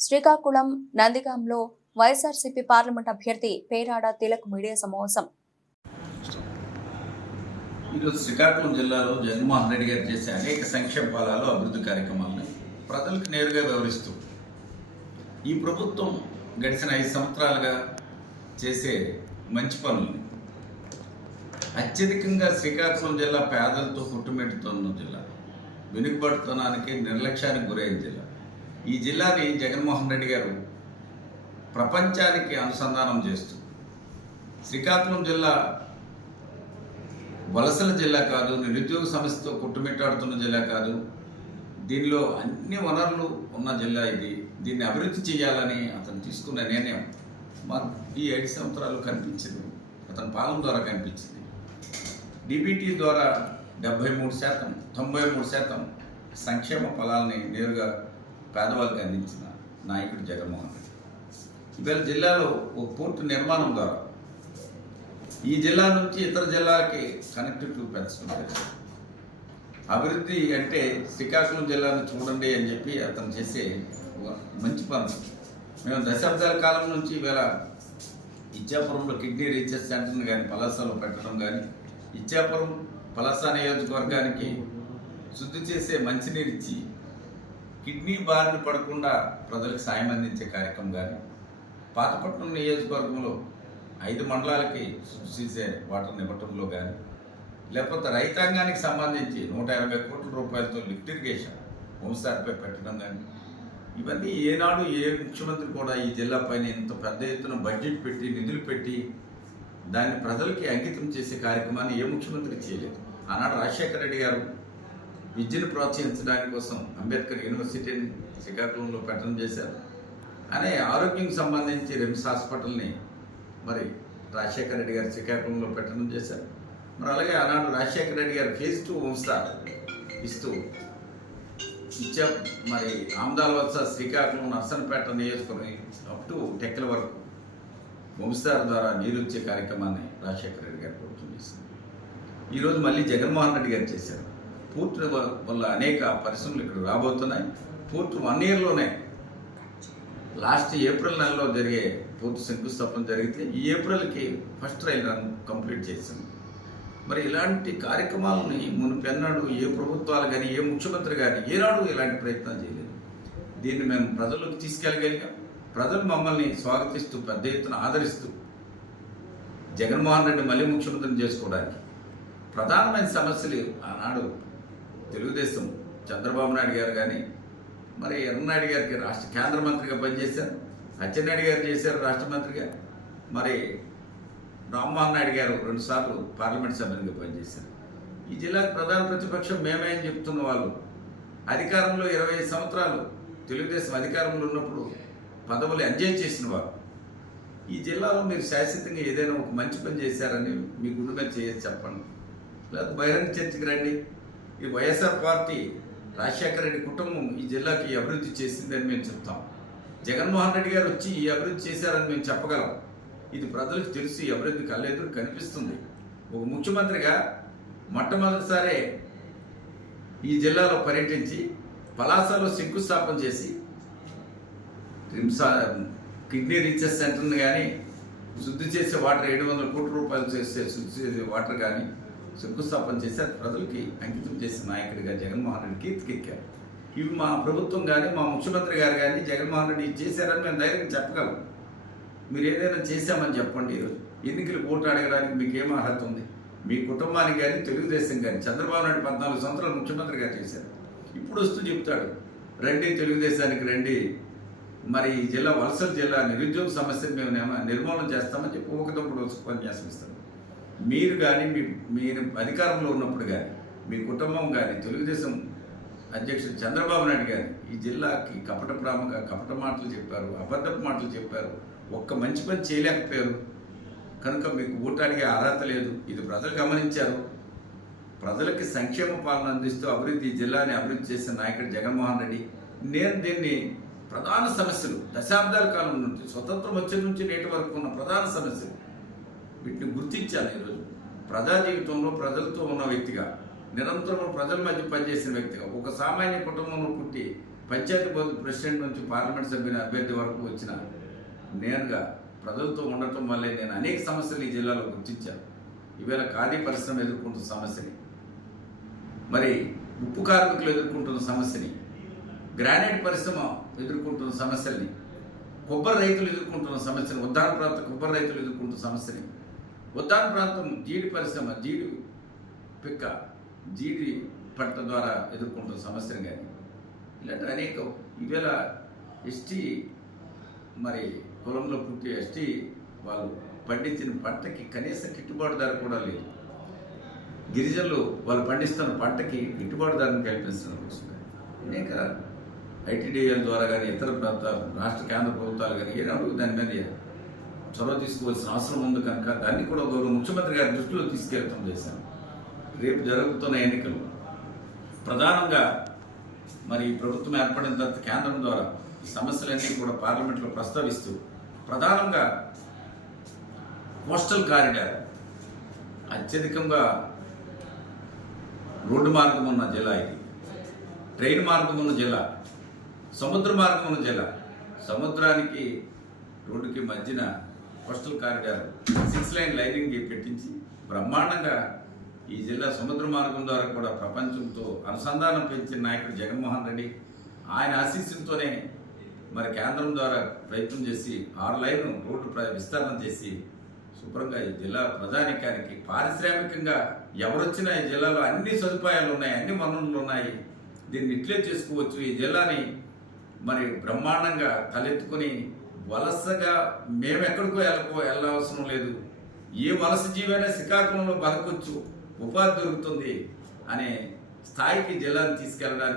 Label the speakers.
Speaker 1: Srikakulam నందిగాంలో YSRCP parliament అభ్యర్థి Perada Tilak media సమావేశం.
Speaker 2: ఈరోజు శ్రీకాకుళం జిల్లాలో జగన్మోహన్ రెడ్డి గారు చేసే అనేక సంక్షేమ ఫలాలు అభివృద్ధి కార్యక్రమాలను ప్రజలకు నేరుగా వివరిస్తూ ఈ ప్రభుత్వం గడిచిన ఐదు సంవత్సరాలుగా చేసే మంచి పనులు. అత్యధికంగా శ్రీకాకుళం జిల్లా పేదలతో కొట్టుమెట్టుతున్న జిల్లా వెనుకబడుతనానికి నిర్లక్ష్యానికి గురైన జిల్లా. ఈ జిల్లాని జగన్మోహన్ రెడ్డి గారు ప్రపంచానికి అనుసంధానం చేస్తూ శ్రీకాకుళం జిల్లా వలసల జిల్లా కాదు నిరుద్యోగ సమస్యతో కొట్టుమిట్టాడుతున్న జిల్లా కాదు దీనిలో అన్ని వనరులు ఉన్న జిల్లా ఇది. దీన్ని అభివృద్ధి చేయాలని అతను తీసుకున్న నిర్ణయం మాకు ఈ ఐదు సంవత్సరాలు కనిపించింది. అతని పాలన ద్వారా కనిపించింది. డిబిటీ ద్వారా డెబ్బై మూడు శాతం తొంభై మూడు శాతం సంక్షేమ ఫలాల్ని నేరుగా పేదవాళ్ళకి అందించిన నాయకుడు జగన్మోహన్ రెడ్డి. ఇవాళ జిల్లాలో ఒక పోర్టు నిర్మాణం ద్వారా ఈ జిల్లా నుంచి ఇతర జిల్లాలకి కనెక్టివిటీ పెంచుతున్నారు. అభివృద్ధి అంటే శ్రీకాకుళం జిల్లాను చూడండి అని చెప్పి అతను చేసే మంచి పనులు మేము దశాబ్దాల కాలం నుంచి ఇవాళ ఇచ్చాపురంలో కిడ్నీ రీసెర్చ్ సెంటర్ని కానీ పలాసలో పెట్టడం కానీ ఇచ్చాపురం పలాస నియోజకవర్గానికి శుద్ధి చేసే మంచినీరు ఇచ్చి కిడ్నీ బారిన పడకుండా ప్రజలకు సాయం అందించే కార్యక్రమం కానీ పాతపట్నం నియోజకవర్గంలో ఐదు మండలాలకి సృష్టించే వాటర్ నింపటంలో కానీ లేకపోతే రైతాంగానికి సంబంధించి నూట ఎనభై కోట్ల రూపాయలతో లిఫ్ట్ ఇరిగేషన్ హోంశాఖపై పెట్టడం కానీ ఇవన్నీ ఏనాడు ఏ ముఖ్యమంత్రి కూడా ఈ జిల్లా పైన ఇంత పెద్ద ఎత్తున బడ్జెట్ పెట్టి నిధులు పెట్టి దాన్ని ప్రజలకి అంకితం చేసే కార్యక్రమాన్ని ఏ ముఖ్యమంత్రి చేయలేదు. ఆనాడు రాజశేఖర రెడ్డి గారు విద్యను ప్రోత్సహించడానికి కోసం అంబేద్కర్ యూనివర్సిటీని శ్రీకాకుళంలో పెట్టడం చేశారు. అనే ఆరోగ్యం సంబంధించి రిమ్స్ హాస్పిటల్ని మరి రాజశేఖర రెడ్డి గారు శ్రీకాకుళంలో పెట్టడం చేశారు. మరి అలాగే ఆనాడు రాజశేఖర రెడ్డి గారు ఫేజ్ టూ వంశా ఇస్తూ ఇచ్చా మరి ఆమ్దాల వలస శ్రీకాకుళం నర్సన్పేట నియోజకవర్గం అప్ టు టెక్కల వరకు వంశాల ద్వారా నీరుచ్చే కార్యక్రమాన్ని రాజశేఖర రెడ్డి గారు ప్రభుత్వం చేసింది ఈరోజు మళ్ళీ జగన్మోహన్ రెడ్డి గారు చేశారు. పూర్తి వల్ల అనేక పరిశ్రమలు ఇక్కడ రాబోతున్నాయి. పూర్తి వన్ ఇయర్లోనే లాస్ట్ ఏప్రిల్ నెలలో జరిగే పూర్తి శంకుస్థాపన జరిగితే ఈ ఏప్రిల్కి ఫస్ట్ రైల్ రన్ కంప్లీట్ చేసాం మరి ఇలాంటి కార్యక్రమాలని మునిపెన్నాడు ఏ ప్రభుత్వాలు కానీ ఏ ముఖ్యమంత్రి కానీ ఏనాడు ఇలాంటి ప్రయత్నం చేయలేదు. దీన్ని మేము ప్రజలకు తీసుకెళ్ళగలిగాం. ప్రజలు మమ్మల్ని స్వాగతిస్తూ పెద్ద ఎత్తున ఆదరిస్తూ జగన్మోహన్ రెడ్డి మళ్ళీ ముఖ్యమంత్రిని చేసుకోవడానికి ప్రధానమైన సమస్యలు ఆనాడు తెలుగుదేశం చంద్రబాబు నాయుడు గారు కానీ మరి ఎర్రనాయుడు గారికి రాష్ట్ర కేంద్ర మంత్రిగా పనిచేశారు. అచ్చెన్నాయుడు గారు చేశారు రాష్ట్ర మంత్రిగా. మరి రామ్మోహన్ నాయుడు గారు రెండుసార్లు పార్లమెంట్ సభ్యునిగా పనిచేశారు. ఈ జిల్లాకు ప్రధాన ప్రతిపక్షం మేమే అని చెప్తున్న వాళ్ళు అధికారంలో ఇరవై ఐదు సంవత్సరాలు తెలుగుదేశం అధికారంలో ఉన్నప్పుడు పదవులు ఎంజాయ్ చేసిన వారు ఈ జిల్లాలో మీరు శాశ్వతంగా ఏదైనా ఒక మంచి పని చేశారని మీ గుండె మీద చెప్పండి. లేకపోతే బహిరంగ చర్చకి రండి. ఈ వైఎస్ఆర్ పార్టీ రాజశేఖర రెడ్డి కుటుంబం ఈ జిల్లాకి అభివృద్ధి చేసిందని మేము చెప్తాం. జగన్మోహన్ రెడ్డి గారు వచ్చి ఈ అభివృద్ధి చేశారని మేము చెప్పగలం. ఇది ప్రజలకు తెలుసు అభివృద్ధి కళ్ళెదురు కనిపిస్తుంది. ఒక ముఖ్యమంత్రిగా మొట్టమొదటిసారే ఈ జిల్లాలో పర్యటించి పలాసలో శంకుస్థాపన చేసి కిడ్నీ రీసెర్చ్ సెంటర్ని కానీ శుద్ధి చేసే వాటర్ ఏడు వందల కోట్ల రూపాయలు చేసే శుద్ధి చేసే వాటర్ కానీ శంకుస్థాపన చేసి అది ప్రజలకి అంకితం చేసిన నాయకుడిగా జగన్మోహన్ రెడ్డి కీర్తికెక్కారు ఇవి మా ప్రభుత్వం కానీ మా ముఖ్యమంత్రి గారు కానీ జగన్మోహన్ రెడ్డి చేశారని మేము ధైర్యంగా చెప్పగలం. మీరు ఏదైనా చేశామని చెప్పండి ఈరోజు. ఎన్నికలు ఓటు అడగడానికి మీకు ఏం అర్హత ఉంది? మీ కుటుంబానికి కానీ తెలుగుదేశం కానీ చంద్రబాబు నాయుడు పద్నాలుగు సంవత్సరాలు ముఖ్యమంత్రిగా చేశారు. ఇప్పుడు వస్తూ చెప్తాడు. రండి తెలుగుదేశానికి రండి. మరి ఈ జిల్లా వలసల జిల్లా నిరుద్యోగ సమస్యను మేము నిర్మూలన చేస్తామని చెప్పి ఒకటప్పుడు ఉపన్యాసం ఇస్తారు మీరు కానీ మీ మీరు అధికారంలో ఉన్నప్పుడు కానీ మీ కుటుంబం కానీ తెలుగుదేశం అధ్యక్షుడు చంద్రబాబు నాయుడు గారు ఈ జిల్లాకి కపట ప్రాముఖ కపట మాటలు చెప్పారు అబద్ధపు మాటలు చెప్పారు. ఒక్క మంచి పని చేయలేకపోయారు. కనుక మీకు ఓటు అర్హత లేదు. ఇది ప్రజలు గమనించారు. ప్రజలకి సంక్షేమ పాలన అందిస్తూ అభివృద్ధి ఈ జిల్లాని అభివృద్ధి చేసిన నాయకుడు జగన్మోహన్ రెడ్డి నేను దీన్ని ప్రధాన సమస్యలు దశాబ్దాల కాలం నుంచి స్వతంత్రం వచ్చే నుంచి నేటి వరకు ఉన్న ప్రధాన సమస్యలు. వీటిని గుర్తించాలి ఈరోజు. ప్రజా జీవితంలో ప్రజలతో ఉన్న వ్యక్తిగా నిరంతరం ప్రజల మధ్య పనిచేసిన వ్యక్తిగా ఒక సామాన్య కుటుంబంలో పుట్టి పంచాయతీ బోర్డు ప్రెసిడెంట్ నుంచి పార్లమెంట్ సభ్యుని అభ్యర్థి వరకు వచ్చిన నేనుగా ప్రజలతో ఉండటం వల్లే నేను అనేక సమస్యలు ఈ జిల్లాలో గుర్తించాను. ఈవేళ ఖాదీ పరిశ్రమ ఎదుర్కొంటున్న సమస్యని మరి ఉప్పు కార్మికులు ఎదుర్కొంటున్న సమస్యని గ్రానైట్ పరిశ్రమ ఎదుర్కొంటున్న సమస్యల్ని కొబ్బరి రైతులు ఎదుర్కొంటున్న సమస్యని ఉద్దాన ప్రాంత కొబ్బరి రైతులు ఎదుర్కొంటున్న సమస్యని ఉద్దాన ప్రాంతం జీడి పరిశ్రమ జీడి పిక్క జీడి పంట ద్వారా ఎదుర్కొంటున్న సమస్యలు కానీ ఇలాంటి అనేక. ఇవేళ ఎస్టీ మరి పొలంలో పుట్టి ఎస్టీ వాళ్ళు పండించిన పంటకి కనీస గిట్టుబాటు ధర కూడా లేదు. గిరిజనులు వాళ్ళు పండిస్తున్న పంటకి గిట్టుబాటు ధరను కల్పించడం కోసం అనేక ఐటీడీఎల్ ద్వారా కానీ ఇతర ప్రాంతాలు రాష్ట్ర కేంద్ర ప్రభుత్వాలు కానీ ఏనాడు దాని మీద చొరవ తీసుకోవాల్సిన అవసరం ఉంది కనుక దాన్ని కూడా గౌరవ ముఖ్యమంత్రి గారి దృష్టిలో తీసుకెళ్తాం చేశాను రేపు జరుగుతున్న ఎన్నికలు. ప్రధానంగా మరి ఈ ప్రభుత్వం ఏర్పడిన తర్వాత కేంద్రం ద్వారా ఈ సమస్యలన్నీ కూడా పార్లమెంట్లో ప్రస్తావిస్తూ ప్రధానంగా కోస్టల్ కారిడార్ అత్యధికంగా రోడ్డు మార్గం ఉన్న జిల్లా ఇది. ట్రైన్ మార్గం ఉన్న జిల్లా సముద్ర మార్గం ఉన్న జిల్లా. సముద్రానికి రోడ్డుకి మధ్యన coastal corridor. Six line lining పెట్టించి బ్రహ్మాండంగా ఈ జిల్లా సముద్ర మార్గం ద్వారా కూడా ప్రపంచంతో అనుసంధానం పెంచిన నాయకుడు జగన్మోహన్ రెడ్డి ఆయన ఆశీస్సులతోనే మరి కేంద్రం ద్వారా ప్రయత్నం చేసి ఆరు లైన్ రోడ్డు ప్ర- విస్తరణ చేసి శుభ్రంగా ఈ జిల్లా ప్రజానికానికి పారిశ్రామికంగా ఎవరొచ్చినా ఈ జిల్లాలో అన్ని సదుపాయాలు ఉన్నాయి అన్ని వనరులు ఉన్నాయి. దీన్ని ఇట్లే చేసుకోవచ్చు. ఈ జిల్లాని మరి బ్రహ్మాండంగా తలెత్తుకొని వలసగా మేము ఎక్కడికో వెళ్ళకో వెళ్ళవసరం లేదు. ఏ వలస జీవైనా శ్రీకాకుళంలో బతకొచ్చు. ఉపాధి దొరుకుతుంది అనే స్థాయికి జిల్లాను తీసుకెళ్ళడానికి